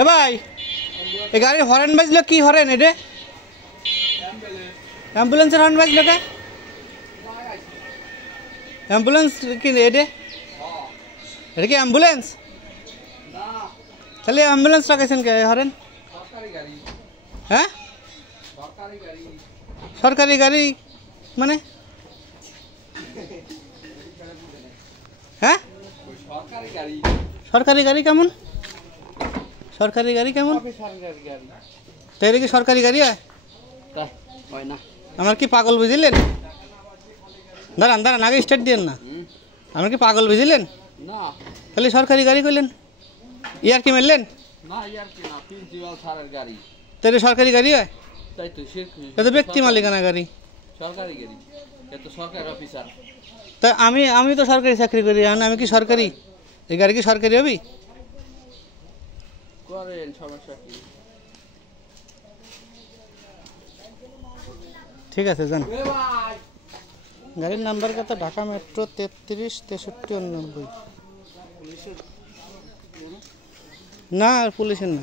এ ভাই এই গাড়ির হরেন বাজলো কি হরেন এটা অ্যাম্বুলেন্সের হরেন বাজলো কে অ্যাম্বুলেন্স কি এটা এটা কি অ্যাম্বুলেন্স তাহলে অ্যাম্বুলেন্স লাগাইছেন কে হরেন হ্যাঁ সরকারি গাড়ি মানে হ্যাঁ সরকারি গাড়ি কেমন সরকারি গাড়ি কেমন তাই কি সরকারি গাড়ি হয় আমার কি পাগল বুঝিলেন দাঁড়ান দাঁড়ান আগে স্টার্ট দিয়েন না আমার কি পাগল বুঝিলেন তাহলে সরকারি গাড়ি করলেন ইয়ার কি মারলেন তাহলে সরকারি গাড়ি হয় এটা ব্যক্তি মালিকানা গাড়ি তা আমি তো সরকারি চাকরি করি আমি কি সরকারি এই গাড়ি কি সরকারি হবি ঠিক আছে যান গাড়ির নাম্বার কত ঢাকা মেট্রো 33 63 99 না পুলিশের না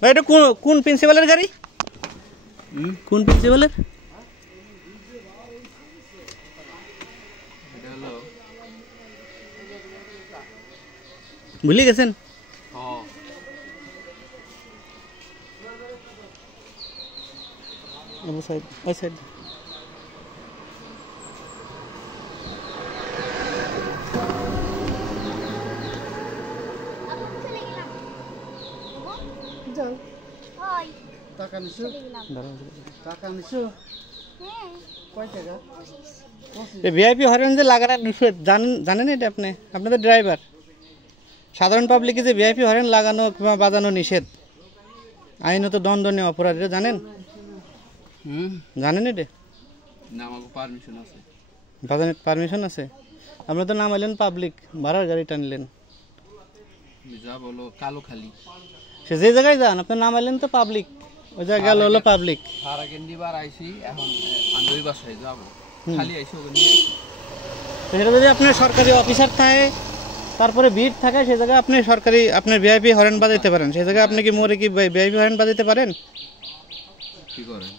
ভাই এটা কোন প্রিন্সিপালের গাড়ি কোন প্রিন্সিপালের ভুলে গেছেন ওই সাইড ভিআইপি হরেন যে লাগানো নিষেধ জানেন এটা আপনি আপনাদের ড্রাইভার সাধারণ পাবলিকে যে ভিআইপি হরেন লাগানো কিংবা বাজানো নিষেধ আইনত দণ্ডনীয় অপরাধ এটা জানেন জানেন এটা বাজানোর পারমিশন আছে আপনি তো নাম এলেন পাবলিক ভাড়ার গাড়ি টানলেন সে যে জায়গায় যান আপনার নাম এলেন তো পাবলিক ওই জায়গায় হলো পাবলিক সেটা যদি আপনার সরকারি অফিসার থাকে তারপরে ভিড় থাকে সেই জায়গায় আপনি সরকারি আপনার ভিআইপি হরেন বাজাইতে পারেন সেই জায়গায় আপনি কি মোরে কি ভিআইপি হরেন বাজাইতে পারেন কি করেন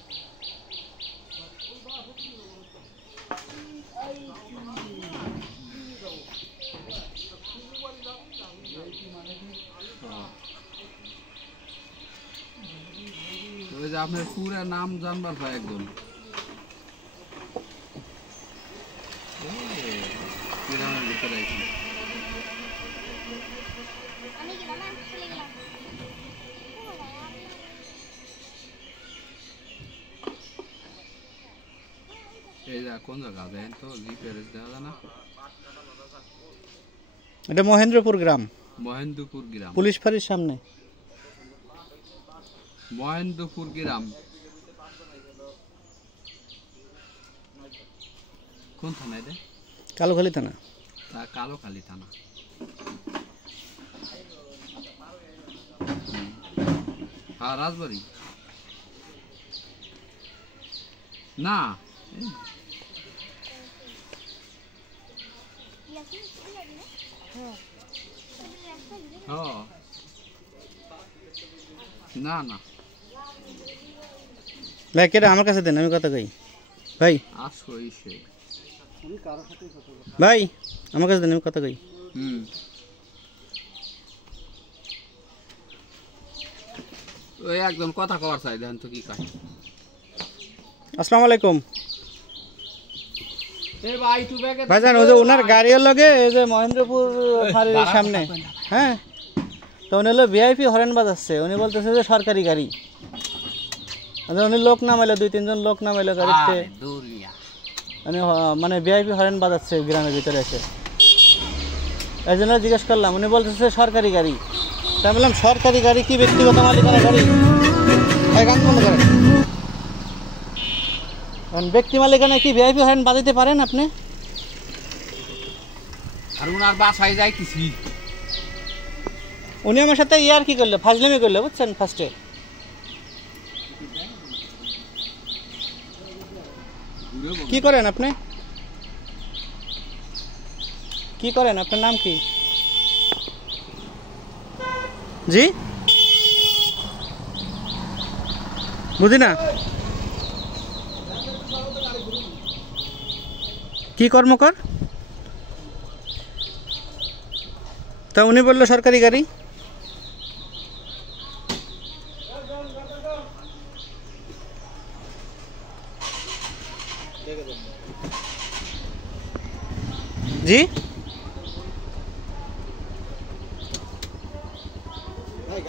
আপনার পুরা নাম জানবার হয় একদম কোন জায়গা দেন তো জিপিএস দেখা যায় না এটা মহেন্দ্রপুর গ্রাম পুলিশ ফাঁড়ির সামনে মহেন্দ্রপুর গ্রাম কোন থানা এটা কালোখালী থানা কালোখালী থানা হ্যাঁ রাজবাড়ি না না না ভাই কেটে আমার কাছে দেন আমি কথা কই ভাই ভাই আমার কাছে দেন আমি কথা কই ওই একজন কথা কওয়ার চাই দেন তো কি কয় আসসালামু আলাইকুম ভাইজান ওই যে ওনার গাড়ির লগে এই যে মহেন্দ্রপুর ফাঁড়ির সামনে হ্যাঁ তো উনি হলো ভিআইপি হরেন বাজাচ্ছে উনি বলতেছে যে সরকারি গাড়ি উনি লোক নামাইলো 2-3 জন লোক নামাইলো গাড়িতে উনি মানে ভিআইপি হরেন বাজাচ্ছে গ্রামের ভিতরে এসে এই জন্য জিজ্ঞেস করলাম উনি বলতেছে সরকারি গাড়ি তাই বললাম সরকারি গাড়ি কি ব্যক্তিগত মালিকানা গাড়ি গান বন্ধ করেন ব্যক্তি মালিকানা কি ভিআইপি হরেন বাজাইতে পারেন আপনি আর উনার বাসায় যাইতেছি উনি আমার সাথে ইয়ার কি করলো ফাজলামি করলো বুঝছেন ফার্স্টে কি করেন আপনি কি করেন আপনার নাম কি জি বুঝি না কি কর্মকর তা উনি বললো সরকারি গাড়ি জি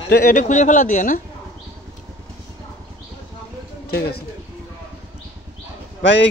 তো এটা খুলে ফেলা দিয়ে না ঠিক আছে ভাই এই